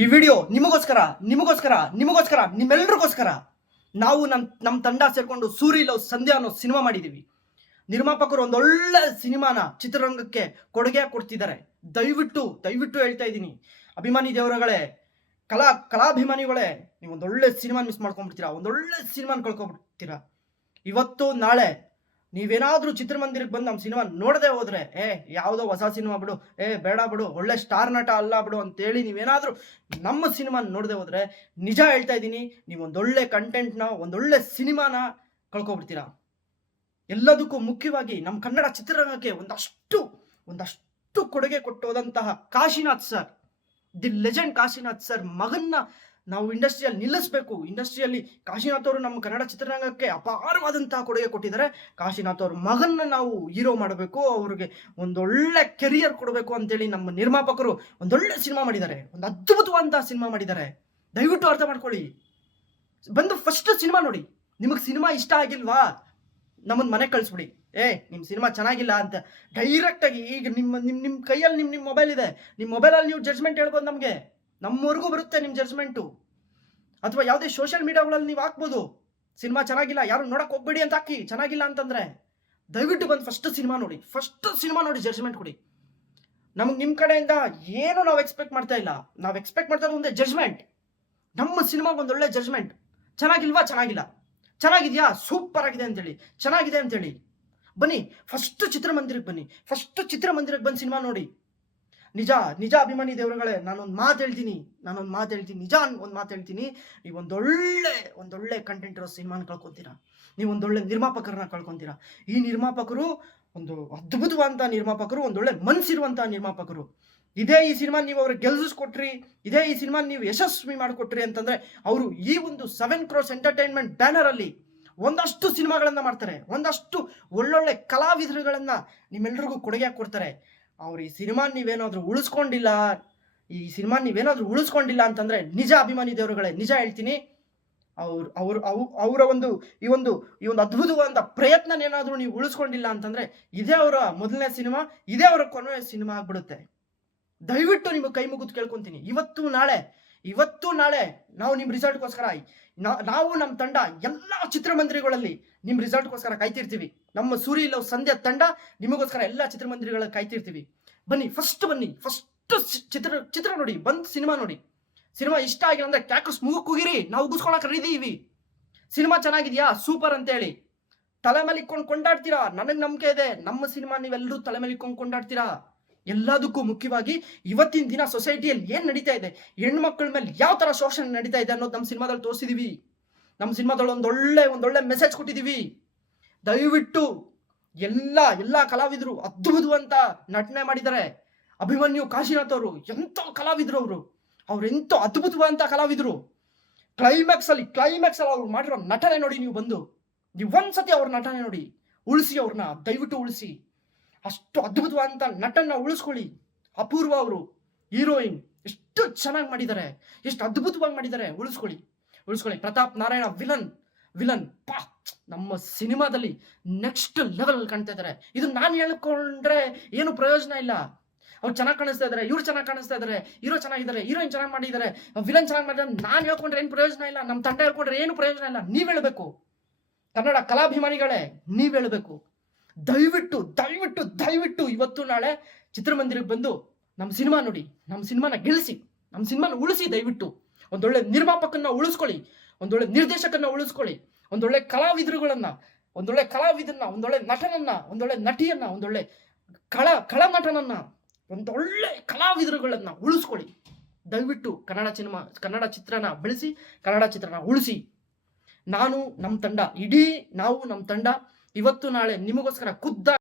ಈ ವಿಡಿಯೋ ನಿಮಗೋಸ್ಕರ ನಿಮ್ಮೆಲ್ಲರಿಗೋಸ್ಕರ ನಾವು ನಮ್ಮ ತಂಡ ಸೇರ್ಕೊಂಡು ಸೂರಿ ಲವ್ ಸಂಧ್ಯಾ ಅನ್ನೋ ಸಿನಿಮಾ ಮಾಡಿದೀವಿ. ನಿರ್ಮಾಪಕರು ಒಂದೊಳ್ಳೆ ಸಿನಿಮಾನ ಚಿತ್ರರಂಗಕ್ಕೆ ಕೊಡುಗೆ ಕೊಡ್ತಿದ್ದಾರೆ. ದಯವಿಟ್ಟು ಹೇಳ್ತಾ ಇದ್ದೀನಿ, ಅಭಿಮಾನಿ ದೇವರುಗಳೇ, ಕಲಾಭಿಮಾನಿಗಳೇ, ನೀವು ಒಂದೊಳ್ಳೆ ಸಿನಿಮಾ ಮಿಸ್ ಮಾಡ್ಕೊಂಡ್ಬಿಡ್ತೀರಾ, ಒಂದೊಳ್ಳೆ ಸಿನಿಮಾನ ಕಳ್ಕೊಂಡ್ಬಿಡ್ತೀರಾ. ಇವತ್ತು ನಾಳೆ ನೀವೇನಾದ್ರೂ ಚಿತ್ರಮಂದಿರಕ್ಕೆ ಬಂದು ನಮ್ಮ ಸಿನಿಮಾ ನೋಡದೆ ಹೋದ್ರೆ, ಯಾವುದೋ ಹೊಸ ಸಿನಿಮಾ ಬಿಡು, ಬೇಡ ಬಿಡು, ಒಳ್ಳೆ ಸ್ಟಾರ್ ನಟ ಅಲ್ಲ ಬಿಡು ಅಂತೇಳಿ ನೀವೇನಾದ್ರೂ ನಮ್ಮ ಸಿನಿಮಾ ನೋಡದೆ ಹೋದ್ರೆ, ನಿಜ ಹೇಳ್ತಾ ಇದ್ದೀನಿ, ನೀವು ಒಂದೊಳ್ಳೆ ಕಂಟೆಂಟ್ನ, ಒಂದೊಳ್ಳೆ ಸಿನಿಮಾನ ಕಳ್ಕೊಬಿಡ್ತೀರಾ. ಎಲ್ಲದಕ್ಕೂ ಮುಖ್ಯವಾಗಿ ನಮ್ಮ ಕನ್ನಡ ಚಿತ್ರರಂಗಕ್ಕೆ ಒಂದಷ್ಟು ಕೊಡುಗೆ ಕೊಟ್ಟೋದಂತಹ Kashinath sir, the legend Kashinath sir ಮಗನ್ನ ನಾವು ಇಂಡಸ್ಟ್ರಿಯಲ್ಲಿ ನಿಲ್ಲಿಸಬೇಕು. ಇಂಡಸ್ಟ್ರಿಯಲ್ಲಿ ಕಾಶಿನಾಥ್ ಅವರು ನಮ್ಮ ಕನ್ನಡ ಚಿತ್ರರಂಗಕ್ಕೆ ಅಪಾರವಾದಂತಹ ಕೊಡುಗೆ ಕೊಟ್ಟಿದ್ದಾರೆ. ಕಾಶಿನಾಥ್ ಅವ್ರ ಮಗನ್ನ ನಾವು ಹೀರೋ ಮಾಡಬೇಕು, ಅವ್ರಿಗೆ ಒಂದೊಳ್ಳೆ ಕೆರಿಯರ್ ಕೊಡಬೇಕು ಅಂತೇಳಿ ನಮ್ಮ ನಿರ್ಮಾಪಕರು ಒಂದೊಳ್ಳೆ ಸಿನಿಮಾ ಮಾಡಿದ್ದಾರೆ, ಒಂದು ಅದ್ಭುತವಾದಂತಹ ಸಿನಿಮಾ ಮಾಡಿದ್ದಾರೆ. ದಯವಿಟ್ಟು ಅರ್ಥ ಮಾಡ್ಕೊಳ್ಳಿ. ಬಂದು ಫಸ್ಟ್ ಸಿನಿಮಾ ನೋಡಿ. ನಿಮಗೆ ಸಿನಿಮಾ ಇಷ್ಟ ಆಗಿಲ್ವಾ, ನಮ್ಮನ್ನ ಮನೆ ಕಳಿಸ್ಬಿಡಿ. ನಿಮ್ಮ ಸಿನಿಮಾ ಚೆನ್ನಾಗಿಲ್ಲ ಅಂತ ಡೈರೆಕ್ಟ್ ಆಗಿ ಈಗ ನಿಮ್ಮ ಕೈಯಲ್ಲಿ ನಿಮ್ಮ ಮೊಬೈಲ್ ಇದೆ, ನಿಮ್ಮ ಮೊಬೈಲಲ್ಲಿ ನೀವು ಜಡ್ಜ್ಮೆಂಟ್ ಹೇಳ್ಬೋದು. ನಮ್ಮವರೆಗೂ ಬರುತ್ತೆ ನಿಮ್ಮ ಜಡ್ಜ್ಮೆಂಟು. ಅಥವಾ ಯಾವುದೇ ಸೋಷಿಯಲ್ ಮೀಡಿಯಾಗಳಲ್ಲಿ ನೀವು ಹಾಕ್ಬೋದು, ಸಿನಿಮಾ ಚೆನ್ನಾಗಿಲ್ಲ, ಯಾರು ನೋಡಕ್ ಹೋಗ್ಬೇಡಿ ಅಂತ ಹಾಕಿ. ಚೆನ್ನಾಗಿಲ್ಲ ಅಂತಂದ್ರೆ ದಯವಿಟ್ಟು ಬಂದು ಫಸ್ಟ್ ಸಿನಿಮಾ ನೋಡಿ ಜಡ್ಜ್ಮೆಂಟ್ ಕೊಡಿ. ನಮ್ಗೆ ನಿಮ್ಮ ಕಡೆಯಿಂದ ಏನು ನಾವು ಎಕ್ಸ್ಪೆಕ್ಟ್ ಮಾಡ್ತಾ ಇಲ್ಲ. ನಾವು ಎಕ್ಸ್ಪೆಕ್ಟ್ ಮಾಡ್ತಾ ಒಂದೇ ಜಡ್ಜ್ಮೆಂಟ್. ನಮ್ಮ ಸಿನಿಮಾಗೆ ಒಂದೊಳ್ಳೆ ಜಡ್ಜ್ಮೆಂಟ್. ಚೆನ್ನಾಗಿಲ್ವಾ, ಚೆನ್ನಾಗಿಲ್ಲ, ಚೆನ್ನಾಗಿದೆಯಾ, ಸೂಪರ್ ಆಗಿದೆ ಅಂತೇಳಿ, ಚೆನ್ನಾಗಿದೆ ಅಂತೇಳಿ ಬನ್ನಿ. ಫಸ್ಟ್ ಚಿತ್ರಮಂದಿರಕ್ಕೆ ಬಂದು ಸಿನಿಮಾ ನೋಡಿ. ನಿಜ ಅಭಿಮಾನಿ ದೇವರುಗಳೇ, ನಾನೊಂದು ಮಾತು ಹೇಳ್ತೀನಿ, ನೀವು ಒಂದೊಳ್ಳೆ ಕಂಟೆಂಟ್ ಇರೋ ಸಿನಿಮಾನ ಕಳ್ಕೊತೀರಾ. ನೀವು ಒಂದೊಳ್ಳೆ ನಿರ್ಮಾಪಕರನ್ನ ಕಳ್ಕೊತೀರಾ. ಈ ನಿರ್ಮಾಪಕರು ಒಂದು ಅದ್ಭುತವಾದಂಥ ನಿರ್ಮಾಪಕರು, ಒಂದೊಳ್ಳೆ ಮನಸ್ಸಿರುವಂತಹ ನಿರ್ಮಾಪಕರು. ಈ ಸಿನಿಮಾ ನೀವು ಅವ್ರಿಗೆ ಗೆಲ್ಲಿಸ್ಕೊಟ್ರಿ, ಈ ಸಿನಿಮಾ ನೀವು ಯಶಸ್ವಿ ಮಾಡಿಕೊಟ್ರಿ ಅಂತಂದ್ರೆ, ಅವರು ಈ ಒಂದು 7 crores ಎಂಟರ್ಟೈನ್ಮೆಂಟ್ ಬ್ಯಾನರ್ ಅಲ್ಲಿ ಒಂದಷ್ಟು ಸಿನಿಮಾಗಳನ್ನ ಮಾಡ್ತಾರೆ, ಒಂದಷ್ಟು ಒಳ್ಳೊಳ್ಳೆ ಕಲಾವಿದರುಗಳನ್ನ ನಿಮ್ಮೆಲ್ಲರಿಗೂ ಕೊಡುಗೆ ಕೊಡ್ತಾರೆ. ಅವ್ರು ಈ ಸಿನಿಮಾ ನೀವೇನಾದ್ರೂ ಉಳಿಸ್ಕೊಂಡಿಲ್ಲ ಅಂತಂದ್ರೆ, ನಿಜ ಅಭಿಮಾನಿ ದೇವರುಗಳೇ, ನಿಜ ಹೇಳ್ತೀನಿ, ಅವರ ಈ ಒಂದು ಅದ್ಭುತವಾದ ಪ್ರಯತ್ನ ಏನಾದ್ರೂ ನೀವು ಉಳಿಸ್ಕೊಂಡಿಲ್ಲ ಅಂತಂದ್ರೆ, ಇದೇ ಅವರ ಮೊದಲನೇ ಸಿನಿಮಾ, ಇದೇ ಅವರ ಕೊನೆಯ ಸಿನಿಮಾ ಆಗ್ಬಿಡುತ್ತೆ. ದಯವಿಟ್ಟು ನಿಮಗೆ ಕೈ ಮುಗಿದು ಕೇಳ್ಕೊಂತೀನಿ. ಇವತ್ತು ನಾಳೆ ನಾವು ನಿಮ್ಮ ರಿಸಲ್ಟ್ಗೋಸ್ಕರ, ನಾವು ನಮ್ಮ ತಂಡ ಎಲ್ಲ ಚಿತ್ರಮಂದಿರಗಳಲ್ಲಿ ನಿಮ್ಮ ರಿಸಲ್ಟ್ಗೋಸ್ಕರ ಕಾಯ್ತಿರ್ತೀವಿ. ನಮ್ಮ ಸೂರಿ ಲವ್ ಸಂಧ್ಯಾ ತಂಡ ನಿಮಗೋಸ್ಕರ ಎಲ್ಲ ಚಿತ್ರಮಂದಿರಗಳಲ್ಲಿ ಕಾಯ್ತಿರ್ತೀವಿ. ಬನ್ನಿ, ಫಸ್ಟ್ ಚಿತ್ರ ನೋಡಿ, ಬಂದು ಸಿನಿಮಾ ನೋಡಿ. ಸಿನಿಮಾ ಇಷ್ಟ ಆಗಿಲ್ಲ ಅಂದ್ರೆ ಕ್ಯಾಕಸ್ ಮುಗುಕ್ ಹೋಗಿರಿ, ನಾವು ಉಗಿಸ್ಕೊಳಕ್ ರೆಡಿ ಇದೀವಿ. ಸಿನಿಮಾ ಚೆನ್ನಾಗಿದ್ಯಾ, ಸೂಪರ್ ಅಂತೇಳಿ ತಲೆ ಮೇಲೆ ಇಕ್ಕೊಂಡು ಕೊಂಡಾಡ್ತೀರಾ. ನನಗೆ ನಂಬಿಕೆ ಇದೆ, ನಮ್ಮ ಸಿನಿಮಾ ನೀವೆಲ್ಲರೂ ತಲೆ ಮೇಲೆ ಇಕ್ಕೊಂಡು ಕೊಂಡಾಡ್ತೀರಾ. ಎಲ್ಲದಕ್ಕೂ ಮುಖ್ಯವಾಗಿ ಇವತ್ತಿನ ದಿನ ಸೊಸೈಟಿಯಲ್ಲಿ ಏನ್ ನಡೀತಾ ಇದೆ, ಹೆಣ್ಮಕ್ಳ ಮೇಲೆ ಯಾವ ತರ ಶೋಷಣೆ ನಡೀತಾ ಇದೆ ಅನ್ನೋದು ನಮ್ಮ ಸಿನಿಮಾದಲ್ಲಿ ತೋರಿಸಿದೀವಿ. ನಮ್ಮ ಸಿನಿಮಾದಲ್ಲಿ ಒಂದೊಳ್ಳೆ ಮೆಸೇಜ್ ಕೊಟ್ಟಿದೀವಿ. ದಯವಿಟ್ಟು ಎಲ್ಲ ಕಲಾವಿದರು ಅದ್ಭುತವಂತ ನಟನೆ ಮಾಡಿದ್ದಾರೆ. ಅಭಿಮನ್ಯು ಕಾಶಿನಾಥ್ ಅವರು ಎಂತ ಕಲಾವಿದರು, ಅವ್ರು ಎಂತ ಅದ್ಭುತವಾದಂತ ಕಲಾವಿದರು. ಕ್ಲೈಮ್ಯಾಕ್ಸ್ ಅಲ್ಲಿ ಅವ್ರು ಮಾಡಿರೋ ನಟನೆ ನೋಡಿ. ನೀವು ಒಂದ್ಸತಿ ಅವ್ರ ನಟನೆ ನೋಡಿ, ಉಳಿಸಿ, ಅವ್ರನ್ನ ದಯವಿಟ್ಟು ಉಳಿಸಿ. ಅಷ್ಟು ಅದ್ಭುತವಾದಂತ ನಟನ್ನ ಉಳಿಸ್ಕೊಳ್ಳಿ. ಅಪೂರ್ವ ಅವರು ಹೀರೋಯಿನ್ ಎಷ್ಟು ಚೆನ್ನಾಗಿ ಮಾಡಿದ್ದಾರೆ, ಎಷ್ಟು ಅದ್ಭುತವಾಗಿ ಮಾಡಿದ್ದಾರೆ. ಉಳಿಸ್ಕೊಳ್ಳಿ. ಪ್ರತಾಪ್ ನಾರಾಯಣ ವಿಲನ್ ನಮ್ಮ ಸಿನಿಮಾದಲ್ಲಿ ನೆಕ್ಸ್ಟ್ ಲೆವೆಲ್ ಕಾಣ್ತಾ ಇದ್ದಾರೆ. ಇದು ನಾನು ಹೇಳ್ಕೊಂಡ್ರೆ ಏನು ಪ್ರಯೋಜನ ಇಲ್ಲ. ಅವ್ರು ಚೆನ್ನಾಗಿ ಕಾಣಿಸ್ತಾ ಇದಾರೆ, ಇವ್ರು ಚೆನ್ನಾಗಿ ಕಾಣಿಸ್ತಾ ಇದಾರೆ, ಹೀರೋ ಚೆನ್ನಾಗಿದ್ದಾರೆ, ಹೀರೋಯಿನ್ ಚೆನ್ನಾಗಿ ಮಾಡಿದ್ದಾರೆ, ವಿಲನ್ ಚೆನ್ನಾಗಿ ಮಾಡಿದ್ದಾರೆ. ನಾನು ಹೇಳ್ಕೊಂಡ್ರೆ ಏನು ಪ್ರಯೋಜನ ಇಲ್ಲ, ನಮ್ಮ ತಂಡ ಹೇಳ್ಕೊಂಡ್ರೆ ಏನು ಪ್ರಯೋಜನ ಇಲ್ಲ. ನೀವ್ ಹೇಳ್ಬೇಕು, ಕನ್ನಡ ಕಲಾಭಿಮಾನಿಗಳೇ, ನೀವ್ ಹೇಳ್ಬೇಕು. ದಯವಿಟ್ಟು ಇವತ್ತು ನಾಳೆ ಚಿತ್ರಮಂದಿರಕ್ಕೆ ಬಂದು ನಮ್ಮ ಸಿನಿಮಾ ನೋಡಿ, ನಮ್ಮ ಸಿನಿಮಾನ ಗೆಲ್ಲಿಸಿ, ನಮ್ಮ ಸಿನಿಮಾನ ಉಳಿಸಿ. ದಯವಿಟ್ಟು ಒಂದೊಳ್ಳೆ ನಿರ್ಮಾಪಕನ್ನ ಉಳಿಸ್ಕೊಳ್ಳಿ, ಒಂದೊಳ್ಳೆ ನಿರ್ದೇಶಕನ್ನ ಉಳಿಸ್ಕೊಳ್ಳಿ, ಒಂದೊಳ್ಳೆ ಕಲಾವಿದರನ್ನ, ಒಂದೊಳ್ಳೆ ನಟನನ್ನ, ಒಂದೊಳ್ಳೆ ನಟಿಯನ್ನ, ಒಂದೊಳ್ಳೆ ಕಳನಟನನ್ನ, ಒಂದೊಳ್ಳೆ ಕಲಾವಿದರುಗಳನ್ನ ಉಳಿಸ್ಕೊಳ್ಳಿ. ದಯವಿಟ್ಟು ಕನ್ನಡ ಚಿತ್ರನ ಬೆಳೆಸಿ, ಕನ್ನಡ ಚಿತ್ರನ ಉಳಿಸಿ. ನಾವು ನಮ್ಮ ತಂಡ ಇವತ್ತು ನಾಳೆ ನಿಮಗೋಸ್ಕರ